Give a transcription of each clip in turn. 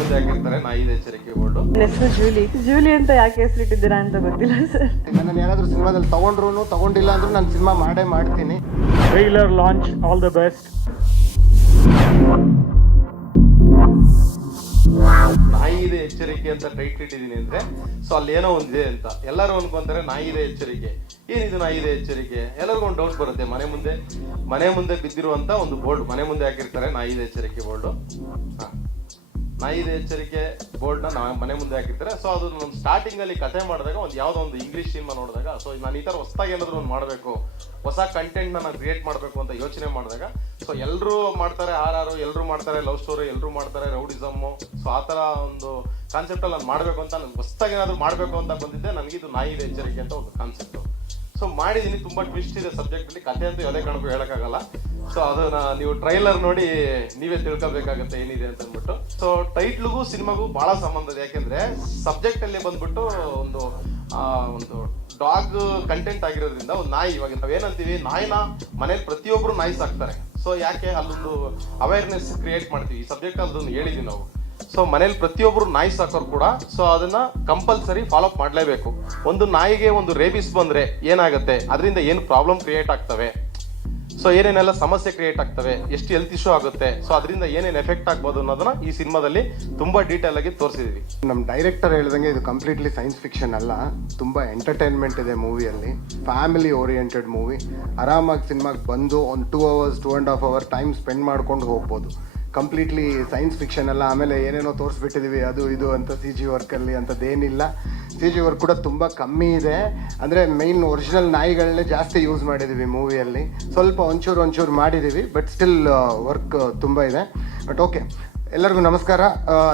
ಮುಂದೆ ಹಾಕಿರ್ತಾರೆ ನಾಯಿದ ಎಚ್ಚರಿಕೆ ಬೋರ್ಡು ಹೆಸರು ಜೂಲಿ. ಜೂಲಿ ಅಂತ ಯಾಕೆ ಹೆಸರಿಟ್ಟಿದ್ದೀರಾ ಅಂತ ಗೊತ್ತಿಲ್ಲ ಸರ್. ನಾನು ಯಾರಾದರೂ ಸಿನಿಮಾದಲ್ಲಿ ತಗೊಂಡ್ರು ತಗೊಂಡಿಲ್ಲ ಅಂದ್ರೂ ನಾನು ಸಿನಿಮಾ ಮಾಡೇ ಮಾಡ್ತೀನಿ. Trailer launch all the best ನಾಯಿ ಇದೆ ಎಚ್ಚರಿಕೆ ಅಂತ ಟೈಟ್ ಇಟ್ಟಿದ್ದೀನಿ ಅಂದ್ರೆ ಸೊ ಅಲ್ಲಿ ಏನೋ ಒಂದಿದೆ ಅಂತ. ಎಲ್ಲರೂ ಅನ್ಕೊಂತಾರೆ ನಾಯಿ ಇದೆ ಎಚ್ಚರಿಕೆ. ಏನಿದು ನಾಯಿ ಇದೆ ಎಚ್ಚರಿಕೆ? ಎಲ್ಲರಿಗೂ ಒಂದು ಡೌಟ್ ಬರುತ್ತೆ. ಮನೆ ಮುಂದೆ ಮನೆ ಮುಂದೆ ಬಿದ್ದಿರುವಂತ ಒಂದು ಬೋರ್ಡ್ ಮನೆ ಮುಂದೆ ಹಾಕಿರ್ತಾರೆ ನಾಯಿ ಇದೆ ಎಚ್ಚರಿಕೆ ಬೋರ್ಡು. ನಾಯಿ ಇದೆ ಎಚ್ಚರಿಕೆ, ಬೋರ್ಡ್ನ ನಾ ಮನೆ ಮುಂದೆ ಹಾಕಿರ್ತಾರೆ. ಸೊ ಅದು ನಮ್ಮ ಸ್ಟಾರ್ಟಿಂಗ್ ಅಲ್ಲಿ ಕತೆ ಮಾಡಿದಾಗ ಒಂದು ಯಾವುದೋ ಒಂದು ಇಂಗ್ಲಿಷ್ ಸಿನಿಮಾ ನೋಡಿದಾಗ ಸೊ ನಾನು ಈ ಥರ ಹೊಸದಾಗಿ ಏನಾದರೂ ಒಂದು ಮಾಡಬೇಕು, ಹೊಸ ಕಂಟೆಂಟ್ ನಾನು ಕ್ರಿಯೇಟ್ ಮಾಡಬೇಕು ಅಂತ ಯೋಚನೆ ಮಾಡಿದಾಗ ಸೊ ಎಲ್ಲರೂ ಮಾಡ್ತಾರೆ ಆರ್ ಆರು ಎಲ್ಲರೂ ಮಾಡ್ತಾರೆ ಲವ್ ಸ್ಟೋರಿ ಎಲ್ಲರೂ ಮಾಡ್ತಾರೆ ರೌಡಿಸಮ್ಮು ಸೊ ಆ ಥರ ಒಂದು ಕಾನ್ಸೆಪ್ಟ್ ಅಲ್ಲಿ ನಾನು ಮಾಡಬೇಕು ಅಂತ, ನಾನು ಹೊಸದಾಗಿ ಏನಾದರೂ ಮಾಡಬೇಕು ಅಂತ ಬಂದಿದ್ದೆ, ನನಗೆ ಇದು ನಾಯಿ ಇದೆ ಎಚ್ಚರಿಕೆ ಅಂತ ಒಂದು ಕಾನ್ಸೆಪ್ಟ್ ಸೊ ಮಾಡಿದೀನಿ, ತುಂಬಾ ಟ್ವಿಸ್ಟ್ ಇದೆ ಸಬ್ಜೆಕ್ಟಲ್ಲಿ ಕತೆ ಅಂತ ಯಾವುದೇ ಕಾರಣಕ್ಕೂ ಹೇಳಕ್ಕಾಗಲ್ಲ. ಸೊ ಅದನ್ನ ನೀವು ಟ್ರೈಲರ್ ನೋಡಿ ನೀವೇ ತಿಳ್ಕೊಬೇಕಾಗತ್ತೆ ಏನಿದೆ ಅಂತ ಅಂದ್ಬಿಟ್ಟು ಸೊ ಟೈಟ್ಲ್ಗೂ ಸಿನಿಮಾಗೂ ಬಹಳ ಸಂಬಂಧ ಇದೆ. ಯಾಕೆಂದ್ರೆ ಸಬ್ಜೆಕ್ಟ್ ಅಲ್ಲಿ ಬಂದ್ಬಿಟ್ಟು ಒಂದು ಒಂದು ಡಾಗ್ ಕಂಟೆಂಟ್ ಆಗಿರೋದ್ರಿಂದ ಒಂದು ನಾಯಿ ಇವಾಗ ನಾವೇನಂತೀವಿ ನಾಯಿನ ಮನೇಲಿ ಪ್ರತಿಯೊಬ್ರು ನಾಯಿ ಸಾಕ್ತಾರೆ. ಸೊ ಯಾಕೆ ಅಲ್ಲೊಂದು ಅವೇರ್ನೆಸ್ ಕ್ರಿಯೇಟ್ ಮಾಡ್ತೀವಿ? ಈ ಸಬ್ಜೆಕ್ಟ್ ಅದನ್ನು ಹೇಳಿದೀವಿ ನಾವು. ಸೊ ಮನೇಲಿ ಪ್ರತಿಯೊಬ್ರು ನಾಯಿ ಸಾಕೋರು ಕೂಡ ಸೊ ಅದನ್ನ ಕಂಪಲ್ಸರಿ ಫಾಲೋಅಪ್ ಮಾಡಲೇಬೇಕು. ಒಂದು ನಾಯಿಗೆ ಒಂದು ರೇಬಿಸ್ ಬಂದ್ರೆ ಏನಾಗುತ್ತೆ? ಅದರಿಂದ ಏನು ಪ್ರಾಬ್ಲಮ್ ಕ್ರಿಯೇಟ್ ಆಗ್ತವೆ? ಸೊ ಏನೇನೆಲ್ಲ ಸಮಸ್ಯೆ ಕ್ರಿಯೇಟ್ ಆಗ್ತವೆ, ಎಷ್ಟು ಹೆಲ್ತ್ ಇಶ್ಯೂ ಆಗುತ್ತೆ ಸೊ ಅದರಿಂದ ಏನೇನು ಎಫೆಕ್ಟ್ ಆಗ್ಬೋದು ಅನ್ನೋದನ್ನ ಈ ಸಿನಿಮಾದಲ್ಲಿ ತುಂಬಾ ಡೀಟೇಲ್ ಆಗಿ ತೋರಿಸಿದೀವಿ. ನಮ್ಮ ಡೈರೆಕ್ಟರ್ ಹೇಳ್ದಂಗೆ ಇದು ಕಂಪ್ಲೀಟ್ಲಿ ಸೈನ್ಸ್ ಫಿಕ್ಷನ್ ಅಲ್ಲ, ತುಂಬಾ ಎಂಟರ್ಟೈನ್ಮೆಂಟ್ ಇದೆ ಮೂವಿಯಲ್ಲಿ ಫ್ಯಾಮಿಲಿ ಓರಿಯೆಂಟೆಡ್ ಮೂವಿ ಆರಾಮಾಗಿ ಸಿನಿಮಾಗೆ ಬಂದು, ಒಂದು two hours two and half hour time spend ಮಾಡ್ಕೊಂಡು ಹೋಗ್ಬೋದು. ಕಂಪ್ಲೀಟ್ಲಿ ಸೈನ್ಸ್ ಫಿಕ್ಷನ್ ಅಲ್ಲ, ಆಮೇಲೆ ಏನೇನೋ ತೋರಿಸ್ಬಿಟ್ಟಿದ್ದೀವಿ ಅದು ಇದು ಅಂತ ಸಿ ಜಿ ವರ್ಕಲ್ಲಿ ಅಂಥದ್ದೇನಿಲ್ಲ ಸಿ ಜಿ ವರ್ಕ್ ಕೂಡ ತುಂಬ ಕಮ್ಮಿ ಇದೆ. ಅಂದರೆ ಮೈನ್ ಒರಿಜಿನಲ್ ನಾಯಿಗಳನ್ನೇ ಜಾಸ್ತಿ ಯೂಸ್ ಮಾಡಿದ್ದೀವಿ ಮೂವಿಯಲ್ಲಿ ಸ್ವಲ್ಪ ಒಂಚೂರು ಒಂಚೂರು ಮಾಡಿದ್ದೀವಿ ಬಟ್ ಸ್ಟಿಲ್ ವರ್ಕ್ ತುಂಬ ಇದೆ. ಬಟ್ ಓಕೆ ಎಲ್ಲರಿಗೂ ನಮಸ್ಕಾರ.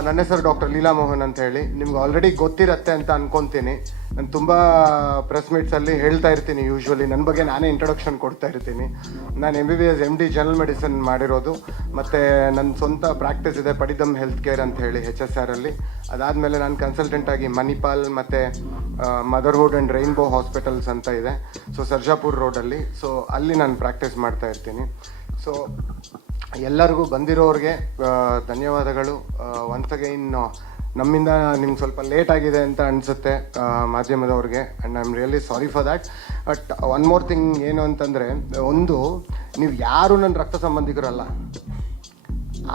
ನನ್ನ ಹೆಸರು ಡಾಕ್ಟರ್ ಲೀಲಾ ಮೋಹನ್ ಅಂತ ಹೇಳಿ. ನಿಮ್ಗೆ ಆಲ್ರೆಡಿ ಗೊತ್ತಿರತ್ತೆ ಅಂತ ಅನ್ಕೊಂತೀನಿ. ನಾನು ತುಂಬ ಪ್ರೆಸ್ ಮೀಟ್ಸಲ್ಲಿ ಹೇಳ್ತಾ ಇರ್ತೀನಿ ಯೂಶ್ವಲಿ ನನ್ನ ಬಗ್ಗೆ ನಾನೇ ಇಂಟ್ರೊಡಕ್ಷನ್ ಕೊಡ್ತಾ ಇರ್ತೀನಿ. ನಾನು M B B S M D general medicine ಮಾಡಿರೋದು. ಮತ್ತು ನನ್ನ ಸ್ವಂತ ಪ್ರಾಕ್ಟೀಸ್ ಇದೆ ಪಡಿದಮ್ ಹೆಲ್ತ್ ಕೇರ್ ಅಂತ ಹೇಳಿ ಹೆಚ್ ಎಸ್ ಆರಲ್ಲಿ ಅದಾದಮೇಲೆ ನಾನು ಕನ್ಸಲ್ಟೆಂಟ್ ಆಗಿ ಮಣಿಪಾಲ್ ಮತ್ತು ಮದರ್ಹುಡ್ ಆ್ಯಂಡ್ ರೈನ್ಬೋ ಹಾಸ್ಪಿಟಲ್ಸ್ ಅಂತ ಇದೆ. ಸೊ ಸರ್ಜಾಪುರ್ ರೋಡಲ್ಲಿ ಸೊ ಅಲ್ಲಿ ನಾನು ಪ್ರಾಕ್ಟೀಸ್ ಮಾಡ್ತಾ ಇರ್ತೀನಿ. ಸೊ ಎಲ್ಲರಿಗೂ ಬಂದಿರೋರಿಗೆ ಧನ್ಯವಾದಗಳು. ಒನ್ಸ್ ಅಗೈನ್ ನಮ್ಮಿಂದ ನಿಮ್ಗೆ ಸ್ವಲ್ಪ ಲೇಟ್ ಆಗಿದೆ ಅಂತ ಅನಿಸುತ್ತೆ ಮಾಧ್ಯಮದವ್ರಿಗೆ. And I am really sorry for that but one more thing ಏನು ಅಂತಂದರೆ, ಒಂದು, ನೀವು ಯಾರು ನನ್ನ ರಕ್ತ ಸಂಬಂಧಿಕರಲ್ಲ.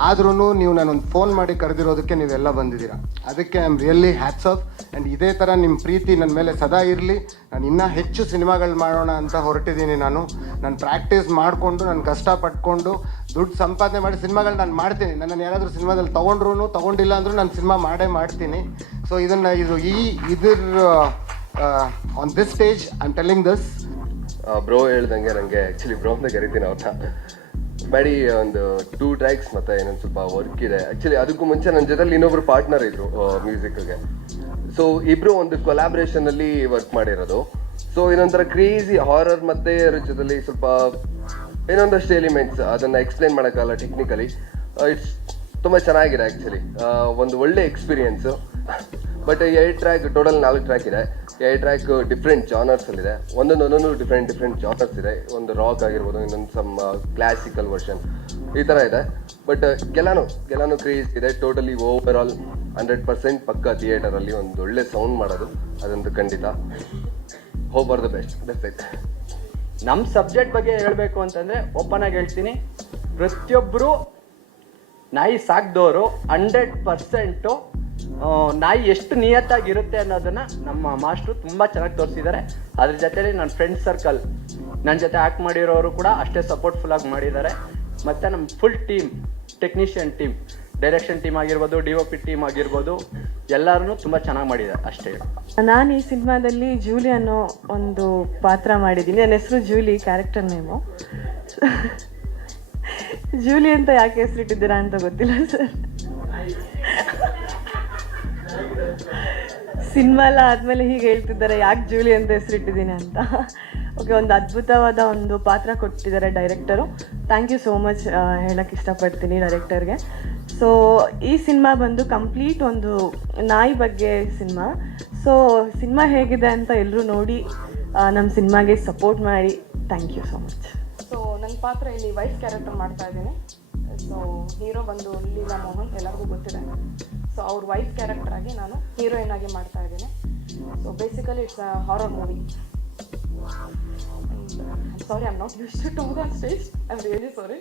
ಆದ್ರೂ ನೀವು ನಾನೊಂದು ಫೋನ್ ಮಾಡಿ ಕರೆದಿರೋದಕ್ಕೆ ನೀವೆಲ್ಲ ಬಂದಿದ್ದೀರಾ. ಅದಕ್ಕೆ I am really hats off and ಇದೇ ಥರ ನಿಮ್ಮ ಪ್ರೀತಿ ನನ್ನ ಮೇಲೆ ಸದಾ ಇರಲಿ. ನಾನು ಇನ್ನೂ ಹೆಚ್ಚು ಸಿನಿಮಾಗಳು ಮಾಡೋಣ ಅಂತ ಹೊರಟಿದ್ದೀನಿ ನಾನು. ನಾನು ಪ್ರಾಕ್ಟೀಸ್ ಮಾಡಿಕೊಂಡು, ನಾನು ಕಷ್ಟಪಟ್ಕೊಂಡು ದುಡ್ಡು ಸಂಪಾದನೆ ಮಾಡಿ ಸಿನಿಮಾಗಳು ನಾನು ಮಾಡ್ತೀನಿ. ನನ್ನನ್ನು ಯಾರಾದರೂ ಸಿನಿಮಾದಲ್ಲಿ ತೊಗೊಂಡ್ರು ತೊಗೊಂಡಿಲ್ಲ ಅಂದರೂ ನಾನು ಸಿನಿಮಾ ಮಾಡೇ ಮಾಡ್ತೀನಿ. ಸೊ ಇದನ್ನು ಇದು ಈ ಇದ್ರ on this stage I am telling this bro ಹೇಳ್ದಂಗೆ ನನಗೆ ಆ್ಯಕ್ಚುಲಿ ಬ್ರೋ ಅಂತ ಕರಿತೀನಿ ಅವ್ರನ್ನ ಬಡಿ ಒಂದು ಟೂ ಟ್ರ್ಯಾಕ್ಸ್ ಮತ್ತೆ ಏನೊಂದು ಸ್ವಲ್ಪ ವರ್ಕ್ ಇದೆ. ಆ್ಯಕ್ಚುಲಿ ಅದಕ್ಕೂ ಮುಂಚೆ ನನ್ನ ಜೊತೆಲಿ ಇನ್ನೊಬ್ರು ಪಾರ್ಟ್ನರ್ ಇದ್ರು ಮ್ಯೂಸಿಕ್ಗೆ. ಸೊ ಇಬ್ಬರು ಒಂದು ಕೊಲಾಬ್ರೇಷನಲ್ಲಿ ವರ್ಕ್ ಮಾಡಿರೋದು. ಸೊ ಇನ್ನೊಂಥರ ಕ್ರೇಜಿ ಹಾರರ್ ಮತ್ತು ಅದ್ರ ಜೊತೆಲಿ ಸ್ವಲ್ಪ ಇನ್ನೊಂದಷ್ಟು ಎಲಿಮೆಂಟ್ಸ್ ಅದನ್ನ ಎಕ್ಸ್ಪ್ಲೇನ್ ಮಾಡೋಕ್ಕಲ್ಲ ಟೆಕ್ನಿಕಲಿ ಇಟ್ಸ್ ತುಂಬ ಚೆನ್ನಾಗಿದೆ ಆ್ಯಕ್ಚುಲಿ ಒಂದು ಒಳ್ಳೆ ಎಕ್ಸ್ಪೀರಿಯನ್ಸು ಬಟ್ ಎರಡು ಟ್ರ್ಯಾಕ್ ಟೋಟಲ್ ನಾಲ್ಕು ಟ್ರ್ಯಾಕ್ ಇದೆ. ಎರಡು ಟ್ರ್ಯಾಕ್ ಡಿಫ್ರೆಂಟ್ ಜಾನರ್ಸಲ್ಲಿದೆ ಒಂದೊಂದು ಒಂದೊಂದು ಡಿಫ್ರೆಂಟ್ ಡಿಫ್ರೆಂಟ್ ಜಾನರ್ಸ್ ಇದೆ. ಒಂದು ರಾಕ್ ಆಗಿರ್ಬೋದು, ಇನ್ನೊಂದು ಸಮ್ ಕ್ಲಾಸಿಕಲ್ ವರ್ಷನ್ ಈ ಥರ ಇದೆ. ಬಟ್ ಕೆಲನು ಕೆಲನು ಕ್ರೇಜ್ ಇದೆ. Totally over all hundred percent ಪಕ್ಕ ಥಿಯೇಟರಲ್ಲಿ ಒಂದು ಒಳ್ಳೆ ಸೌಂಡ್ ಮಾಡೋದು. ಅದೊಂದು ಖಂಡಿತ. Hope are the best best ಐತೆ ನಮ್ಮ ಸಬ್ಜೆಕ್ಟ್ ಬಗ್ಗೆ ಹೇಳಬೇಕು ಅಂತಂದರೆ ಓಪನ್ ಆಗಿ ಹೇಳ್ತೀನಿ. ಪ್ರತಿಯೊಬ್ಬರು ನಾಯಿ ಸಾಕ್ದವರು ಹಂಡ್ರೆಡ್ ಪರ್ಸೆಂಟು ನಾಯಿ ಎಷ್ಟು ನಿಯತ್ತಾಗಿರುತ್ತೆ ಅನ್ನೋದನ್ನು ನಮ್ಮ ಮಾಸ್ಟ್ರು ತುಂಬ ಚೆನ್ನಾಗಿ ತೋರಿಸಿದ್ದಾರೆ ಅದ್ರ ಜೊತೆಲಿ ನನ್ನ ಫ್ರೆಂಡ್ ಸರ್ಕಲ್ ನನ್ನ ಜೊತೆ ಆ್ಯಕ್ಟ್ ಮಾಡಿರೋರು ಕೂಡ ಅಷ್ಟೇ ಸಪೋರ್ಟ್ಫುಲ್ಲಾಗಿ ಮಾಡಿದ್ದಾರೆ ಮತ್ತು ನಮ್ಮ full team technician team direction team ಆಗಿರ್ಬೋದು ಡಿ ಒ ಪಿ ಟೀಮ್ ಆಗಿರ್ಬೋದು ಎಲ್ಲರೂ ತುಂಬ ಚೆನ್ನಾಗಿ ಮಾಡಿದ್ದಾರೆ ಅಷ್ಟೇ. ನಾನು ಈ ಸಿನಿಮಾದಲ್ಲಿ ಜೂಲಿ ಅನ್ನೋ ಒಂದು ಪಾತ್ರ ಮಾಡಿದ್ದೀನಿ. ನನ್ನ ಹೆಸರು ಜೂಲಿ ಕ್ಯಾರೆಕ್ಟರ್ ನೇಮು ಜೂಲಿ ಅಂತ ಯಾಕೆ ಹೆಸರಿಟ್ಟಿದ್ದೀರಾ ಅಂತ ಗೊತ್ತಿಲ್ಲ ಸರ್. ಸಿನಿಮಾ ಎಲ್ಲ ಆದಮೇಲೆ ಹೀಗೆ ಹೇಳ್ತಿದ್ದಾರೆ, ಯಾಕೆ ಜೂಲಿ ಅಂತ ಹೆಸರಿಟ್ಟಿದ್ದೀನಿ ಅಂತ. ಓಕೆ ಒಂದು ಅದ್ಭುತವಾದ ಒಂದು ಪಾತ್ರ ಕೊಟ್ಟಿದ್ದಾರೆ director thank you so much ಹೇಳಕ್ಕೆ ಇಷ್ಟಪಡ್ತೀನಿ ಡೈರೆಕ್ಟರ್ಗೆ ಸೊ ಈ ಸಿನಿಮಾ ಬಂದು ಕಂಪ್ಲೀಟ್ ಒಂದು ನಾಯಿ ಬಗ್ಗೆ ಸಿನಿಮಾ ಸೊ ಸಿನಿಮಾ ಹೇಗಿದೆ ಅಂತ ಎಲ್ಲರೂ ನೋಡಿ ನಮ್ಮ ಸಿನಿಮಾಗೆ ಸಪೋರ್ಟ್ ಮಾಡಿ. Thank you so much so ನನ್ನ ಪಾತ್ರ ಇಲ್ಲಿ ವೈಫ್ ಕ್ಯಾರೆಕ್ಟರ್ ಮಾಡ್ತಾ ಇದ್ದೀನಿ. ಸೊ ಹೀರೋ ಬಂದು ಲೀಲಾ ಮೋಹನ್ ಎಲ್ಲರಿಗೂ ಗೊತ್ತಿದೆ. ಸೊ ಅವ್ರ ವೈಫ್ ಕ್ಯಾರೆಕ್ಟರ್ ಆಗಿ ನಾನು ಹೀರೋಯಿನ್ ಆಗಿ ಮಾಡ್ತಾ ಇದ್ದೀನಿ. So basically it's a horror movie sorry I am not use to talk on stage I am really sorry